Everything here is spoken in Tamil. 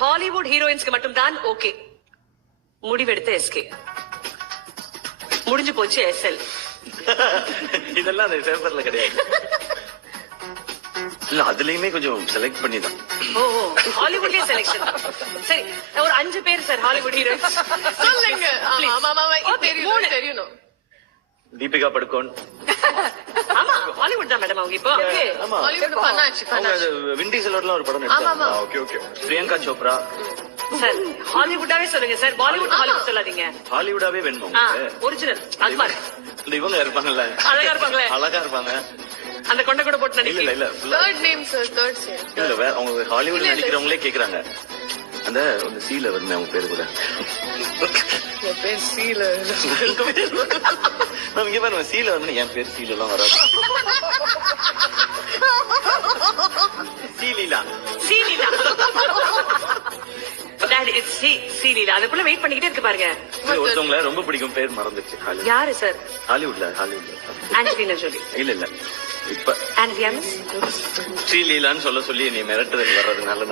ஹாலிவுட் ஹீரோயின்ஸ்க்கு மட்டும் தான் ஓகே. முடிவெடுத்த எஸ்கே. முடிஞ்சு போச்சு எஸ்எல். இதெல்லாம் அந்த பேப்பர்ல கிடையாது. இல்ல அதுலயுமே கொஞ்சம் செலக்ட் பண்ணி தான். ஓ ஹாலிவுட்லயே செலக்ஷன். சரி ஒரு 5 பேர் சார் ஹாலிவுட் ஹீரோயின்ஸ் சொல்லுங்க. தெரியும் தெரியணும். தீபிகா படுகோன். ஆமா ஹாலிவுட் தான் மேடம் அவங்க இப்போ. ஆமா ஹாலிவுட் பண்ணாச்சு. வின் டீசலோடலாம் ஒரு படம் எடுத்தாங்க. Okay okay. Priyanka Chopra. Sir ஹாலிவுட்டாவே சொல்லுங்க சார். பாலிவுட் ஹாலிவுட் சொல்லாதீங்க. ஹாலிவுடாவே வேணுமா? ஒரிஜினல் அது மாதிரி. இந்த இவங்க இருப்பாங்கல்ல, அழகா இருப்பாங்களே. அழகா இருப்பாங்க. அந்த கொண்ட கூட போட்டு இல்ல நடிக்கிறீங்க. இல்ல third name sir. Third name. இல்ல வேற அவங்க ஹாலிவுட்ல நடிக்கிறவங்களே கேக்குறாங்க. அந்த ஒரு சீல வருமே அவங்க பேரு கூட. என் பேர் சீல. நம்ம இங்க பாருங்க சீல வந்து என் பேர் சீல எல்லாம் வராது. சீலீலா. சீலீலா. Daddy it's Sreeleela. அதுக்குள்ள வெயிட் பண்ணிக்கிட்டே இருக்கு பாருங்க. ஒருத்தவங்கள ரொம்ப பிடிக்கும், பேர் மறந்துச்சு. யாரு சார்? ஹாலிவுட்ல. ஆஞ்சலினா ஜோலி. இல்ல இப்ப ஆண்ட்ரியா மிஸ் ஸ்ரீலீலான்னு சொல்ல சொல்லி நீ மிரட்டுதல் வர்றதுனால